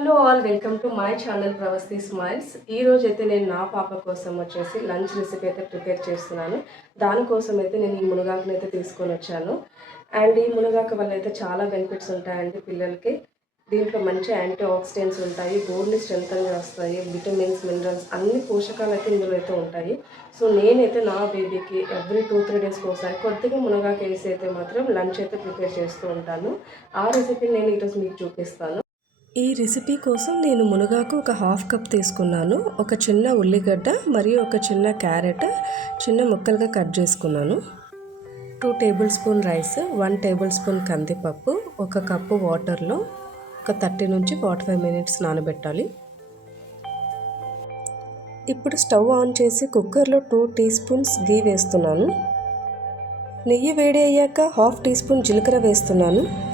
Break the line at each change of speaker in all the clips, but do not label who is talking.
Hello all welcome to my channel Pravasti smiles. ఈ అయితే నేను నా పాప కోసం వచ్చేసి లంచ్ రెసిపీ అయితే ప్రిపేర్ చేస్తున్నాను. దానికోసం అయితే నేను ఈ మునగాకుని అయితే తీసుకొని వచ్చాను. అండ్ ఈ మునగాకు వల్ల అయితే చాలా బెనిఫిట్స్ ఉంటాయండి పిల్లలకి. దీంట్లో మంచి యాంటీ ఆక్సిడెంట్స్ ఉంటాయి బోర్ని స్ట్రెంగ్ వస్తాయి విటమిన్స్ మినరల్స్ అన్ని పోషకాలు అయితే ఇందులో అయితే ఉంటాయి. సో నేనైతే నా బేబీకి ఎవ్రీ టూ త్రీ డేస్కి ఒకసారి కొద్దిగా మునగాకు వేసి అయితే మాత్రం లంచ్ అయితే ప్రిపేర్ చేస్తూ ఉంటాను. ఆ రెసిపీని నేను ఈరోజు మీకు చూపిస్తాను. ఈ రెసిపీ కోసం నేను మునగాకు ఒక హాఫ్ కప్ తీసుకున్నాను. ఒక చిన్న ఉల్లిగడ్డ మరియు ఒక చిన్న క్యారెట్ చిన్న ముక్కలుగా కట్ చేసుకున్నాను. Two tablespoon rice one tablespoon కందిపప్పు ఒక కప్పు వాటర్లో ఒక థర్టీ నుంచి ఫార్టీ ఫైవ్ మినిట్స్ నానబెట్టాలి. ఇప్పుడు స్టవ్ ఆన్ చేసి కుక్కర్లో టూ టీ స్పూన్స్ గీ వేస్తున్నాను. నెయ్యి వేడి అయ్యాక హాఫ్ టీ స్పూన్ జీలకర్ర వేస్తున్నాను.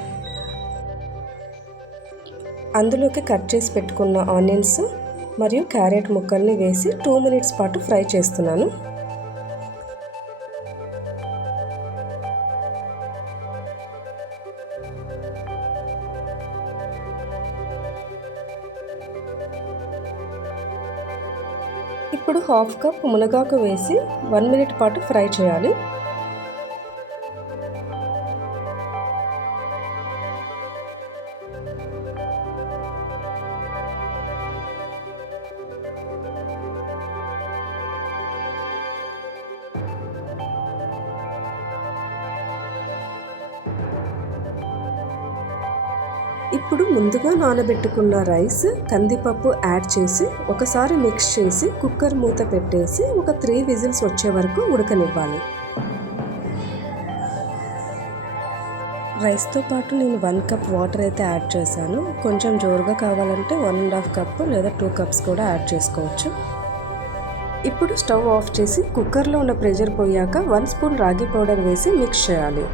అందులోకి కట్ చేసి పెట్టుకున్న ఆనియన్స్ మరియు క్యారెట్ ముక్కల్ని వేసి టూ మినిట్స్ పాటు ఫ్రై చేస్తున్నాను. ఇప్పుడు హాఫ్ కప్ మునగాకు వేసి వన్ మినిట్ పాటు ఫ్రై చేయాలి. ఇప్పుడు ముందుగా నానబెట్టుకున్న రైస్ కందిపప్పు యాడ్ చేసి ఒకసారి మిక్స్ చేసి కుక్కర్ మూత పెట్టేసి ఒక త్రీ విజిల్స్ వచ్చే వరకు ఉడకనివ్వాలి. రైస్తో పాటు నేను వన్ కప్ వాటర్ అయితే యాడ్ చేశాను. కొంచెం జోరుగా కావాలంటే వన్ అండ్ హాఫ్ కప్ లేదా టూ కప్స్ కూడా యాడ్ చేసుకోవచ్చు. ఇప్పుడు స్టవ్ ఆఫ్ చేసి కుక్కర్లో ఉన్న ప్రెషర్ పోయాక వన్ స్పూన్ రాగి పౌడర్ వేసి మిక్స్ చేయాలి.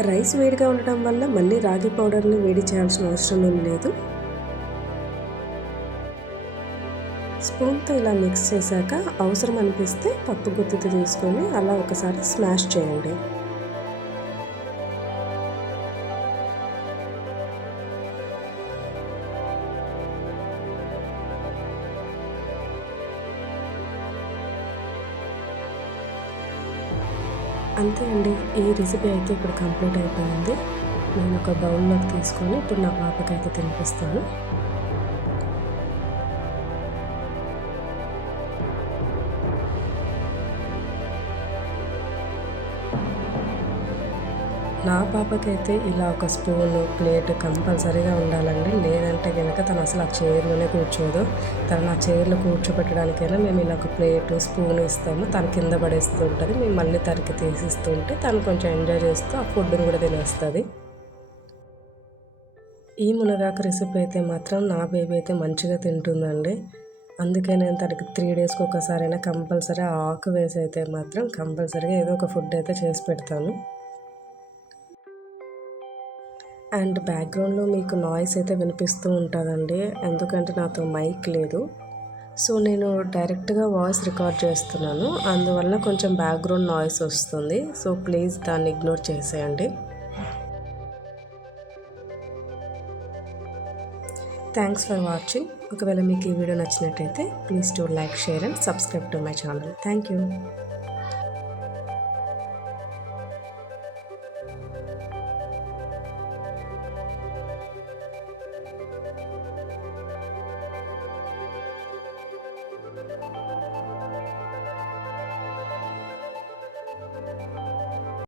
రైస్ వేడిగా ఉండటం వల్ల మళ్ళీ రాగి పౌడర్ని వేడి చేయాల్సిన అవసరం ఏం లేదు. స్పూన్తో ఇలా మిక్స్ చేశాక అవసరం అనిపిస్తే పప్పు గుత్తితో తీసుకొని అలా ఒకసారి స్మాష్ చేయండి. అంతే అండి. ఈ రెసిపీ అయితే ఇప్పుడు కంప్లీట్ అయిపోయింది. నేను ఒక బౌల్లోకి తీసుకొని ఇప్పుడు నా పాపకైతే తినిపిస్తాను. నా పాపకైతే ఇలా ఒక స్పూను ప్లేట్ కంపల్సరీగా ఉండాలండి. లేదంటే కనుక తను అసలు ఆ చైర్లోనే కూర్చోదు. తను ఆ చైర్లో కూర్చోబెట్టడానికైనా మేము ఇలా ఒక ప్లేట్ స్పూన్ ఇస్తాము. తను కింద పడేస్తూ ఉంటుంది. మేము మళ్ళీ తనకి తీసిస్తుంటే తను కొంచెం ఎంజాయ్ చేస్తూ ఆ ఫుడ్ని కూడా తినేస్తుంది. ఈ మునగాకు రెసిపీ అయితే మాత్రం నా బేబీ అయితే మంచిగా తింటుందండి. అందుకే నేను తనకి త్రీ డేస్కి ఒకసారైనా కంపల్సరీ ఆకు వేసి అయితే మాత్రం కంపల్సరీగా ఏదో ఒక ఫుడ్ అయితే చేసి పెడతాను. అండ్ బ్యాక్గ్రౌండ్లో మీకు నాయిస్ అయితే వినిపిస్తూ ఉంటుందండి. ఎందుకంటే నాతో మైక్ లేదు. సో నేను డైరెక్ట్గా వాయిస్ రికార్డ్ చేస్తున్నాను. అందువల్ల కొంచెం బ్యాక్గ్రౌండ్ నాయిస్ వస్తుంది. సో ప్లీజ్ దాన్ని ఇగ్నోర్ చేసేయండి. Thanks for watching. ఒకవేళ మీకు ఈ వీడియో నచ్చినట్టయితే please to like share and subscribe to my channel. Thank you.